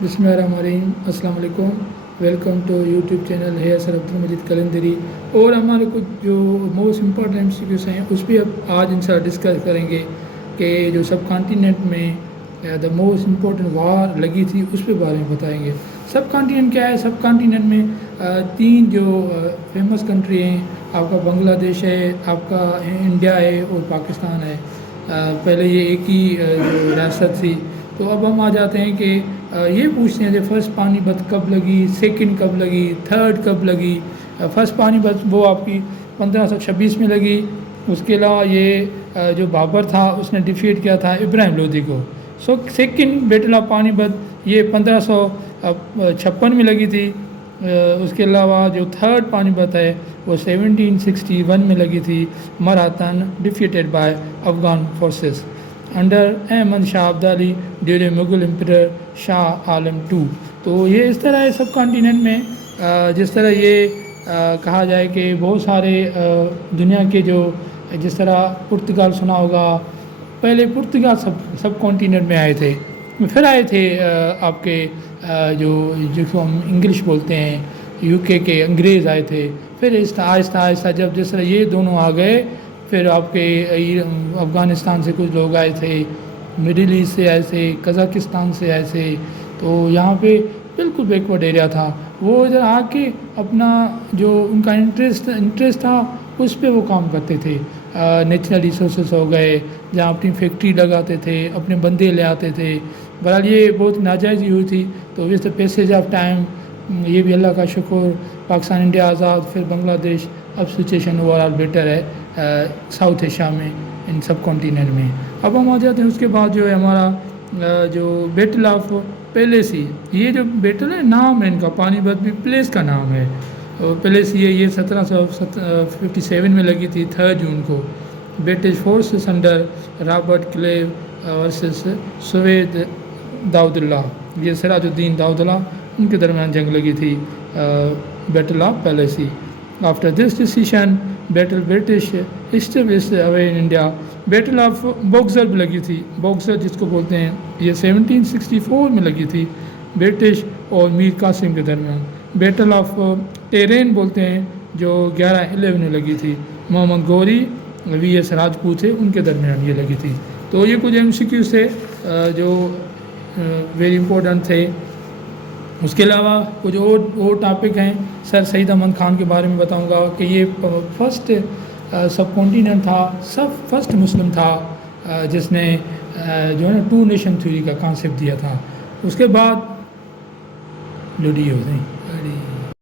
بسم اللہ الرحمن الرحیم. السلام علیکم. ویلکم ٹو یوٹیوب چینل ہے سر عبدالمجید کلندری. اور ہمارے کچھ جو موسٹ امپورٹنٹ MCQs ہیں اس پہ اب آج ان شاء اللہ ڈسکس کریں گے کہ جو سب کانٹیننٹ میں دا موسٹ امپورٹنٹ وار لگی تھی اس پہ بارے میں بتائیں گے. سب کانٹیننٹ کیا ہے؟ سب کانٹیننٹ میں تین جو فیمس کنٹری ہیں. آپ کا بنگلہ دیش ہے، آپ کا انڈیا ہے اور پاکستان ہے. پہلے یہ ایک ہی جو ریاست تھی. تو اب ہم آ جاتے ہیں کہ یہ پوچھتے ہیں کہ فرسٹ پانی پت کب لگی، سیکنڈ کب لگی، تھرڈ کب لگی. فرسٹ پانی پت وہ آپ کی 1526 میں لگی. اس کے علاوہ یہ جو بابر تھا اس نے ڈیفیٹ کیا تھا ابراہیم لودھی کو. سیکنڈ بیٹل آف پانی پت یہ 1556 میں لگی تھی. اس کے علاوہ جو تھرڈ پانی پت ہے وہ 1761 میں لگی تھی. مراٹھن defeated by Afghan forces under Ahmad Shah Abdali during Mughal emperor Shah Alam II. تو یہ اس طرح ہے سب کانٹیننٹ میں. جس طرح یہ کہا جائے کہ بہت سارے دنیا کے جو جس طرح پرتگال سنا ہوگا، پہلے پرتگال سب کانٹیننٹ میں آئے تھے. پھر آئے تھے آپ کے جس کو ہم انگلش بولتے ہیں UK کے انگریز آئے تھے. پھر آہستہ آہستہ جب جس طرح یہ دونوں آ گئے، پھر آپ کے افغانستان سے کچھ لوگ آئے تھے، مڈل ایسٹ سے آئے تھے، قزاقستان سے آئے تھے. تو یہاں پہ بالکل بیکورڈ ایریا تھا. وہ ادھر آ کے اپنا جو ان کا انٹرسٹ تھا اس پہ وہ کام کرتے تھے. نیچرل ریسورسز ہو گئے جہاں اپنی فیکٹری لگاتے تھے، اپنے بندے لے آتے تھے. بہرحال یہ بہت ناجائز ہی ہوئی تھی. تو with the passage of time یہ بھی اللہ کا شکر، پاکستان انڈیا آزاد، پھر بنگلہ دیش. اب سچویشن اوور آل بیٹر ہے ساؤتھ ایشیا میں، ان سب کانٹیننٹ میں. اب ہم آ جاتے ہیں اس کے بعد جو ہے ہمارا جو بیٹل آف پیلیسی. یہ جو بیٹل ہے نام ہے ان کا، پانی پت بھی پلیس کا نام ہے. پیلیسی یہ 1757 میں لگی تھی 3 جون کو. British forces under Robert Clive versus سوید داؤد اللہ، یہ سراج الدین داؤد اللہ، ان کے درمیان جنگ لگی تھی. Battle of Plassey. After this decision battle British established away in India. Battle of Buxar بھی لگی تھی. بوکسر جس کو بولتے ہیں یہ 1764 میں لگی تھی برٹش اور میر قاسم کے درمیان. بیٹل آف ٹیرین بولتے ہیں جو 11/11 میں لگی تھی. محمد گوری VS راجپوت تھے، ان کے درمیان یہ لگی تھی. تو یہ کچھ MCQs تھے جو ویری امپورٹنٹ تھے. اس کے علاوہ کچھ اور ٹاپک ہیں. سر سعید احمد خان کے بارے میں بتاؤں گا کہ یہ فرسٹ سب کانٹیننٹ تھا، فرسٹ مسلم تھا جس نے جو ہے نا 2 نیشن تھیوری کا کانسیپٹ دیا تھا. اس کے بعد لڈی ہو گئی.